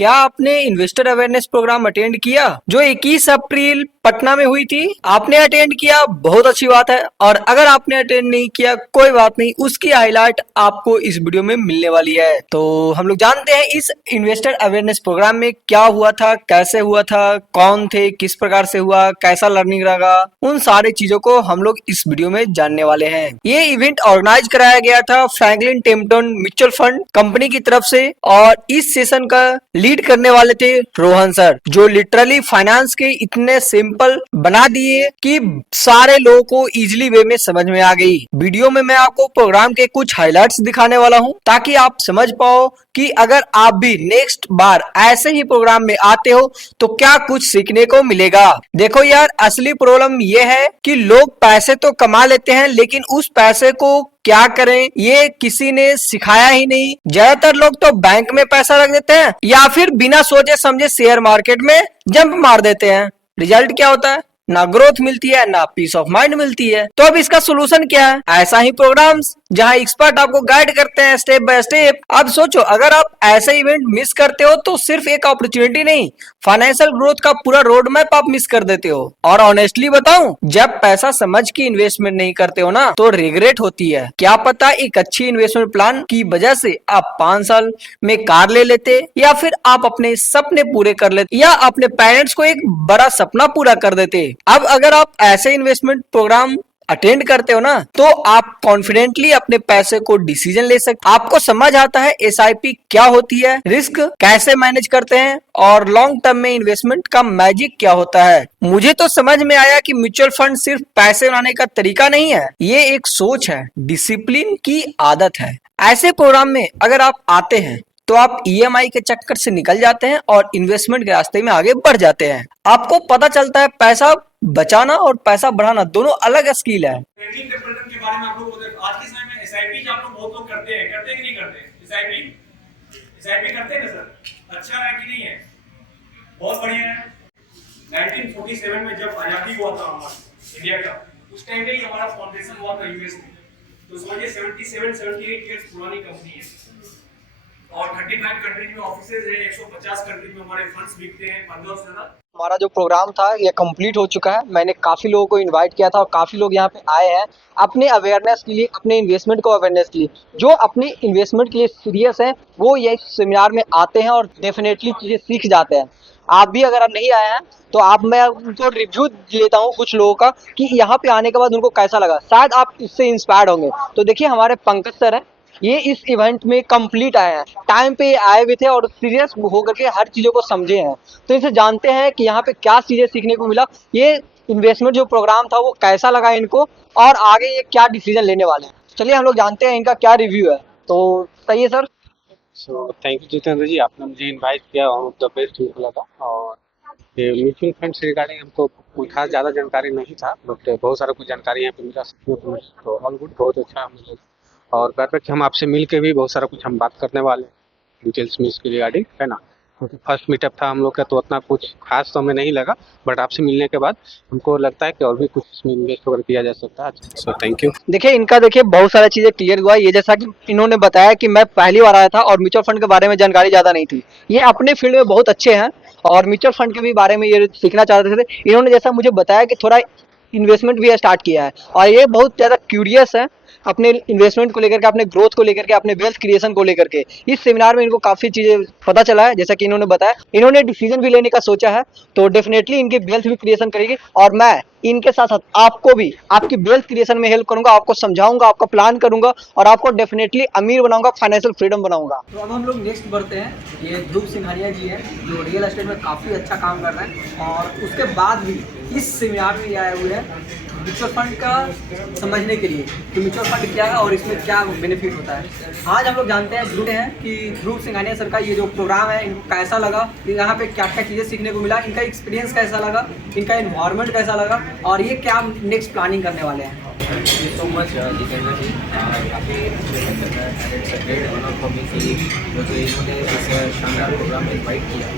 क्या आपने investor awareness programme attend किया जो 21 अप्रैल पटना में हुई थी? आपने अटेंड किया, बहुत अच्छी बात है। और अगर आपने अटेंड नहीं किया, कोई बात नहीं, उसकी हाईलाइट आपको इस वीडियो में मिलने वाली है। तो हम लोग जानते हैं इस इन्वेस्टर अवेयरनेस प्रोग्राम में क्या हुआ था, कैसे हुआ था, कौन थे, किस प्रकार से हुआ, कैसा लर्निंग रहा, उन सारी चीजों को हम लोग इस वीडियो में जानने वाले हैं। ये इवेंट ऑर्गेनाइज कराया गया था फ्रैंकलिन टेम्पटन म्यूचुअल फंड कंपनी की तरफ से, और इस सेशन का लीड करने वाले थे रोहन सर, जो लिटरली फाइनेंस के इतने सिंपल बना दिए कि सारे लोगों को इजीली वे में समझ में आ गई। वीडियो में मैं आपको प्रोग्राम के कुछ हाइलाइट्स दिखाने वाला हूं ताकि आप समझ पाओ कि अगर आप भी नेक्स्ट बार ऐसे ही प्रोग्राम में आते हो तो क्या कुछ सीखने को मिलेगा। देखो यार, असली प्रॉब्लम ये है कि लोग पैसे तो कमा लेते हैं लेकिन उस पैसे को क्या करें ये किसी ने सिखाया ही नहीं। ज्यादातर लोग तो बैंक में पैसा रख देते हैं या फिर बिना सोचे समझे शेयर मार्केट में जंप मार देते हैं। रिजल्ट क्या होता है? ना ग्रोथ मिलती है, ना पीस ऑफ माइंड मिलती है। तो अब इसका सोल्यूशन क्या है? ऐसा ही प्रोग्राम्स जहां एक्सपर्ट आपको गाइड करते हैं स्टेप बाय स्टेप। अब सोचो, अगर आप ऐसे इवेंट मिस करते हो तो सिर्फ एक अपॉर्चुनिटी नहीं, फाइनेंशियल ग्रोथ का पूरा रोड मैप आप मिस कर देते हो। और ऑनेस्टली बताऊं, जब पैसा समझ के इन्वेस्टमेंट नहीं करते हो ना तो रिग्रेट होती है। क्या पता एक अच्छी इन्वेस्टमेंट प्लान की वजह से आप 5 साल में कार ले लेते, या फिर आप अपने सपने पूरे कर लेते, या अपने पेरेंट्स को एक बड़ा सपना पूरा कर देते। अब अगर आप ऐसे इन्वेस्टमेंट प्रोग्राम अटेंड करते हो ना तो आप कॉन्फिडेंटली अपने पैसे को डिसीजन ले सकते। आपको समझ आता है एसआईपी क्या होती है, रिस्क कैसे मैनेज करते हैं, और लॉन्ग टर्म में इन्वेस्टमेंट का मैजिक क्या होता है। मुझे तो समझ में आया कि म्यूचुअल फंड सिर्फ पैसे बनाने का तरीका नहीं है, ये एक सोच है, डिसिप्लिन की आदत है। ऐसे प्रोग्राम में अगर आप आते हैं तो आप ईएमआई के चक्कर से निकल जाते हैं और इन्वेस्टमेंट के रास्ते में आगे बढ़ जाते हैं। आपको पता चलता है पैसा बचाना और पैसा बढ़ाना दोनों अलग स्किल है। ट्रेडिंग के बारे में आप लोग आज के समय में एसआईपी आप लोग बहुत लोग करते हैं कि नहीं करते? एसआईपी करते हैं ना सर? अच्छा है कि नहीं है? बहुत बढ़िया है। 1947 में जब आजादी हुआ था हमारा इंडिया का, उस टाइम पे ही हमारा फाउंडेशन हुआ था यूएस में। तो समझिए 77-78 इयर्स पुरानी कंपनी है और 35 कंट्रीज में ऑफिसेज है, 150 कंट्रीज में हमारे फंड्स बिकते हैं 15 से ज्यादा। हमारा जो प्रोग्राम था ये कंप्लीट हो चुका है। मैंने काफी लोगों को इनवाइट किया था और काफी लोग यहाँ पे आए हैं अपने अवेयरनेस के लिए, अपने इन्वेस्टमेंट को अवेयरनेस के लिए। जो अपने इन्वेस्टमेंट के लिए सीरियस हैं वो ये सेमिनार में आते हैं और डेफिनेटली चीजें सीख जाते हैं। आप भी अगर आप नहीं आए हैं तो मैं उनको रिव्यू लेता हूँ कुछ लोगों का कि यहाँ पे आने के बाद उनको कैसा लगा, शायद आप इससे इंस्पायर्ड होंगे। तो देखिए, हमारे पंकज सर हैं, ये इस इवेंट में कंप्लीट आए हैं, टाइम पे आए हुए थे और सीरियस होकर के हर चीज़ों को समझे हैं। तो इनसे जानते हैं कि यहाँ पे क्या चीज़ें सीखने को मिला, ये इन्वेस्टमेंट जो प्रोग्राम था वो कैसा लगा इनको, और आगे ये क्या डिसीजन लेने वाले हैं। चलिए हम लोग जानते हैं इनका क्या रिव्यू है। तो सही है सर। थैंक यू जितेंद्र जी, आपने मुझे इनवाइट किया और द बेस्ट निकला था। और ये म्यूचुअल फंड से रिगार्डिंग हमको कोई खास ज़्यादा जानकारी नहीं था, बट बहुत सारा कुछ जानकारी यहाँ पे मिला सीखने को मिला। तो ऑल गुड, बहुत अच्छा हम लोग। और बैक हम आपसे मिल के भी बहुत सारा कुछ हम बात करने वाले हैं डिटेल्स में इसके रिगार्डिंग, है ना। क्योंकि फर्स्ट मीटअप था हम लोग का तो उतना कुछ खास तो हमें नहीं लगा, बट आपसे मिलने के बाद हमको लगता है कि और भी कुछ इसमें इन्वेस्ट वगैरह किया जा सकता है। So thank you. देखिए इनका बहुत सारी चीजें क्लियर हुआ। ये जैसा कि इन्होंने बताया कि मैं पहली बार आया था और म्यूचुअल फंड के बारे में जानकारी ज्यादा नहीं थी। ये अपने फील्ड में बहुत अच्छे हैं और म्यूचुअल फंड के भी बारे में ये सीखना चाहते थे। इन्होंने जैसा मुझे बताया कि थोड़ा इन्वेस्टमेंट भी स्टार्ट किया है और ये बहुत ज्यादा क्यूरियस है अपने इन्वेस्टमेंट को लेकर के, अपने ग्रोथ को लेकर के, अपने वेल्थ क्रिएशन को लेकर के। इस सेमिनार में इनको काफी चीजें पता चला है। जैसा कि इन्होंने बताया, इन्होंने डिसीजन भी लेने का सोचा है, तो डेफिनेटली इनकी वेल्थ भी क्रिएशन करेगी। और मैं इनके साथ साथ आपको भी आपकी वेल्थ क्रिएशन में हेल्प करूंगा, आपको समझाऊंगा, आपका प्लान करूंगा और आपको डेफिनेटली अमीर बनाऊंगा, फाइनेंशियल फ्रीडम बनाऊंगा। तो अब हम लोग नेक्स्ट बढ़ते हैं। ये ध्रुव सिंघानिया जी हैं जो रियल एस्टेट में काफ़ी अच्छा काम कर रहे हैं और उसके बाद भी इस सेमिनार में आए हुए हैं म्यूचुअल फंड का समझने के लिए कि म्यूचुअल फंड क्या है और इसमें क्या बेनिफिट होता है। आज हम लोग जानते हैं कि ध्रुव सिंघानिया सर का ये जो प्रोग्राम है इनको कैसा लगा, यहाँ पे क्या क्या चीज़ें सीखने को मिला, इनका एक्सपीरियंस कैसा लगा, इनका एनवायरनमेंट कैसा लगा और ये क्या नेक्स्ट प्लानिंग करने वाले हैं। Thank you so much, Jitendra जी। काफ़ी अच्छे लग रहा है and it's a great honour for me कि मुझे इन्होंने इस शानदार प्रोग्राम में इन्वाइट किया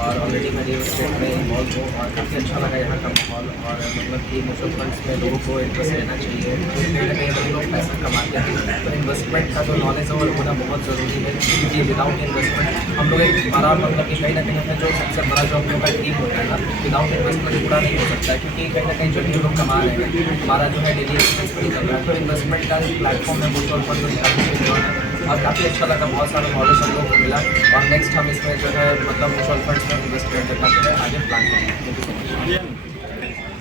और ऑलरेडी मैं रियल एस्टेट में इन्वॉल्व हूँ और काफ़ी अच्छा लगा यहाँ का माहौल और मतलब कि म्यूचुअल फंड्स में लोगों को इंटरेस्ट लेना चाहिए। कहीं ना कहीं अगर लोग पैसा कमाते हैं तो इन्वेस्टमेंट का जो नॉलेज है वो होना बहुत ज़रूरी है क्योंकि विदाउट इन्वेस्टमेंट हम लोग एक बड़ा मतलब कि कहीं ना कहीं अपना जो सबसे बड़ा जो हम लोग का ड्रीम होता है ना विदाउट इन्वेस्टमेंट पूरा नहीं हो सकता है क्योंकि कहीं ना कहीं जो भी लोग कमा रहे हैं हमारा जो है डेली एक्सपेंस नहीं कर रहा है तो इन्वेस्टमेंट का प्लेटफॉर्म है म्यूचुअल फंड में काफ़ी और काफ़ी अच्छा लगा। बहुत सारा नॉलेज हम लोग को मिला और नेक्स्ट हम इसमें जो है मतलब म्यूचुअल फंड्स में इन्वेस्टमेंट करना जो है आगे प्लान करेंगे।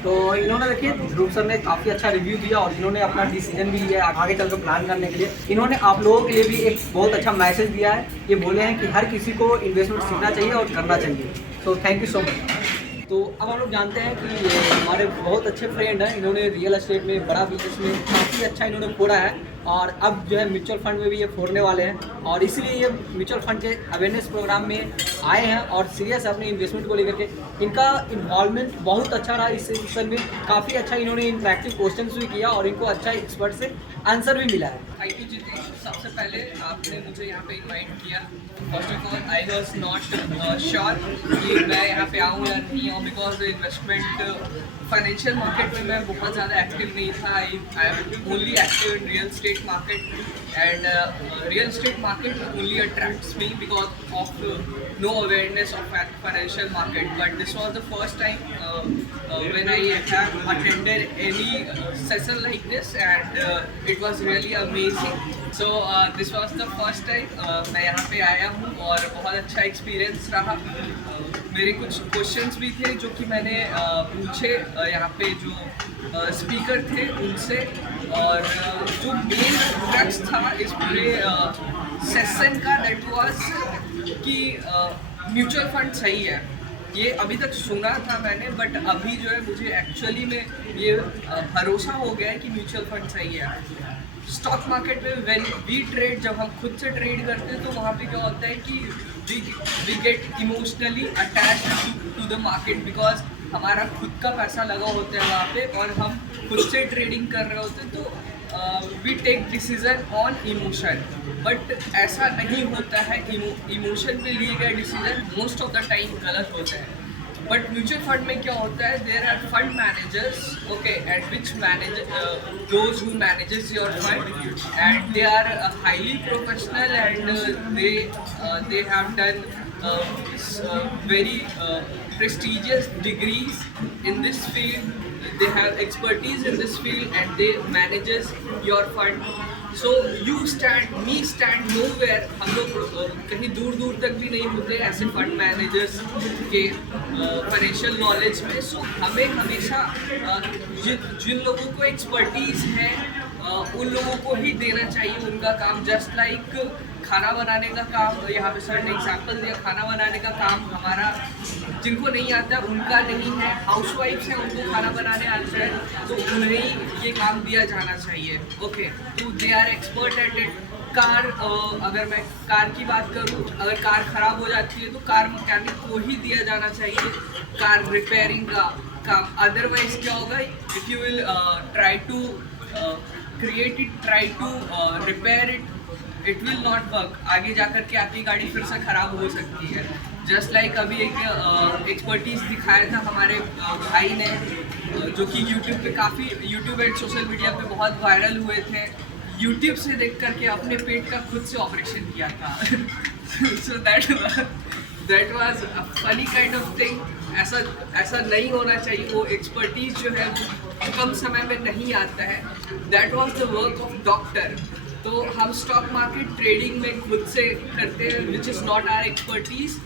तो इन्होंने देखिए ध्रुव सर ने काफ़ी अच्छा रिव्यू दिया और इन्होंने अपना डिसीजन भी लिया आगे चलकर प्लान करने के लिए। इन्होंने आप लोगों के लिए भी एक बहुत अच्छा मैसेज दिया है। ये बोले हैं कि हर किसी को इन्वेस्टमेंट सीखना चाहिए और करना चाहिए। तो थैंक यू सो मच। तो अब हम लोग जानते हैं कि ये हमारे बहुत अच्छे फ्रेंड हैं, इन्होंने रियल एस्टेट में बड़ा बिजनेस में काफ़ी अच्छा इन्होंने फोड़ा है और अब जो है म्यूचुअल फंड में भी ये फोड़ने वाले हैं और इसीलिए ये म्यूचुअल फंड के अवेयरनेस प्रोग्राम में आए हैं और सीरियस है अपने इन्वेस्टमेंट को लेकर के। इनका इन्वॉल्वमेंट बहुत अच्छा रहा इस सेशन में, काफ़ी अच्छा इन्होंने इंटरेक्टिव क्वेश्चन भी किया और इनको अच्छा एक्सपर्ट से आंसर भी मिला है। Thank you Jitesh. सबसे पहले आपने मुझे यहाँ पे इनवाइट किया। First of all I was not sure कि मैं यहाँ पे आऊँ या नहीं आऊँ बिकॉज इन्वेस्टमेंट फाइनेंशियल मार्केट में मैं बहुत ज़्यादा एक्टिव नहीं था। I am only active in real estate market and real estate market only attracts me because of no awareness of financial market, but this was the first time when I have attended any session like this and it was really amazing. So this was the first time मैं यहाँ पे आया हूँ और बहुत अच्छा experience रहा। मेरे कुछ क्वेश्चंस भी थे जो कि मैंने पूछे यहाँ पे जो स्पीकर थे उनसे और जो मेन क्रक्स था इस पूरे सेशन का दैट वाज कि म्यूचुअल फंड सही है। ये अभी तक सुना था मैंने बट अभी जो है मुझे एक्चुअली में ये भरोसा हो गया है कि म्यूचुअल फंड सही है। स्टॉक मार्केट में व्हेन वी ट्रेड, जब हम खुद से ट्रेड करते हैं तो वहाँ पे क्या होता है कि we get emotionally attached to the market because हमारा खुद का पैसा लगा होता है वहाँ पे और हम खुद से ट्रेडिंग कर रहे होते हैं तो we take decision on emotion. But ऐसा नहीं होता है, इमोशन पे लिए गए decision most of the time गलत होते हैं। बट म्यूचुअल फंड में क्या होता है, there are fund managers okay and which manage those who manages your fund and they are highly professional and they have done very prestigious degrees in this field. They have expertise in this field and they manages your fund. So you stand, me stand nowhere. हम लोग कहीं दूर दूर तक भी नहीं होते ऐसे फंड मैनेजर्स के फाइनेंशियल नॉलेज में। सो हमें हमेशा जिन लोगों को एक्सपर्टीज़ है उन लोगों को ही देना चाहिए उनका काम। जस्ट लाइक खाना बनाने का काम, यहाँ पे सर ने एग्जाम्पल दिया, खाना बनाने का काम हमारा जिनको नहीं आता उनका नहीं है, हाउसवाइफ्स हैं उनको खाना बनाने आता है तो उन्हें ये काम दिया जाना चाहिए। ओके, तो they are expert at it. Car, अगर मैं कार की बात करूँ, अगर कार ख़राब हो जाती है तो कार मैकेनिक को ही दिया जाना चाहिए कार रिपेयरिंग का काम। अदरवाइज क्या होगा, if you will try to create it, try to repair it, it will not work. आगे जाकर के आपकी गाड़ी फिर से ख़राब हो सकती है। जस्ट लाइक अभी एक एक्सपर्टीज़ दिखाया था हमारे भाई ने जो कि यूट्यूब पे काफ़ी, यूट्यूब एंड सोशल मीडिया पे बहुत वायरल हुए थे। यूट्यूब से देख करके अपने पेट का खुद से ऑपरेशन किया था। So that was a funny kind of thing. ऐसा नहीं होना चाहिए। वो एक्सपर्टीज़ जो है वो कम समय में नहीं आता है। That was the work of doctor. तो हम स्टॉक मार्केट ट्रेडिंग में खुद से करते हैं which is not our expertise.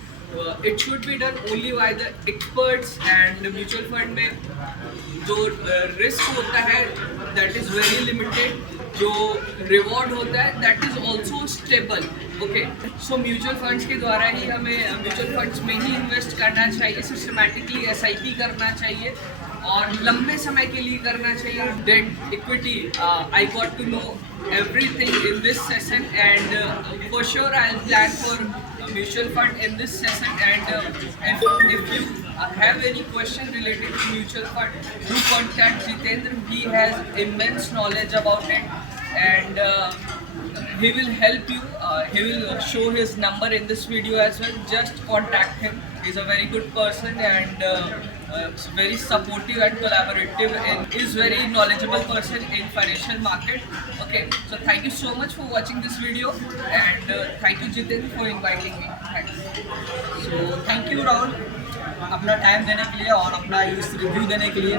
It should be done only by the experts. And mutual fund में जो रिस्क होता है दैट इज़ वेरी लिमिटेड, जो रिवॉर्ड होता है that is also stable. Okay, so mutual funds के द्वारा ही हमें म्यूचुअल फंड्स में ही इन्वेस्ट करना चाहिए, सिस्टमैटिकली SIP करना चाहिए और लंबे समय के लिए करना चाहिए। Debt equity, I got to know everything in this session and for sure I'll plan for mutual fund in this session, and if you have any question related to mutual fund, do contact Jitendra. He has immense knowledge about it, and he will help you. He will show his number in this video as well. Just contact him. He's a very good person, and very supportive and collaborative, and is very knowledgeable person in financial market. Okay, so thank you so much for watching this video, and thank you Jiten for inviting me. Thanks. So thank you Rahul अपना time देने के लिए और अपना इस review देने के लिए।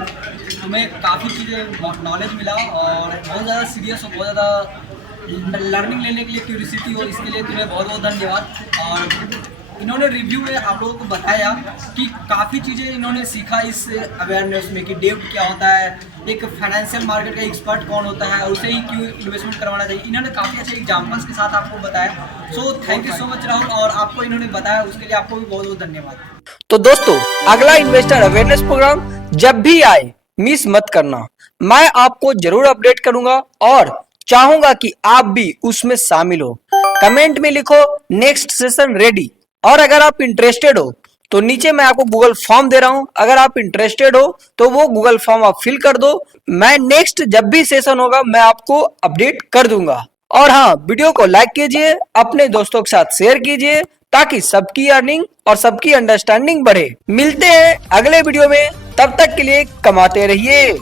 हमें काफ़ी चीज़ें नॉलेज मिला और बहुत ज़्यादा सीरियस और बहुत ज़्यादा लर्निंग लेने के लिए क्यूरियोसिटी हो, इसके लिए तुम्हें बहुत बहुत धन्यवाद। और इन्होंने रिव्यू में आप लोगों को बताया कि काफ़ी चीज़ें इन्होंने सीखा इस अवेयरनेस में कि डेब्ट क्या होता है, एक फाइनेंशियल मार्केट का एक्सपर्ट कौन होता है, उसे ही क्यों इन्वेस्टमेंट करवाना चाहिए। इन्होंने काफ़ी अच्छे एग्जाम्पल्स के साथ आपको बताया। So thank you so much Rahul, और आपको इन्होंने बताया उसके लिए आपको भी बहुत बहुत धन्यवाद। तो दोस्तों, अगला इन्वेस्टर अवेयरनेस प्रोग्राम जब भी आए मिस मत करना। मैं आपको जरूर अपडेट करूंगा और चाहूंगा कि आप भी उसमें शामिल हो। कमेंट में लिखो नेक्स्ट सेशन रेडी, और अगर आप इंटरेस्टेड हो तो नीचे मैं आपको गूगल फॉर्म दे रहा हूं। अगर आप इंटरेस्टेड हो तो वो गूगल फॉर्म आप फिल कर दो। मैं नेक्स्ट जब भी सेशन होगा मैं आपको अपडेट कर दूंगा। और हाँ, वीडियो को लाइक कीजिए, अपने दोस्तों के साथ शेयर कीजिए, ताकि सबकी अर्निंग और सबकी अंडरस्टैंडिंग बढ़े। मिलते हैं अगले वीडियो में, तब तक के लिए कमाते रहिए।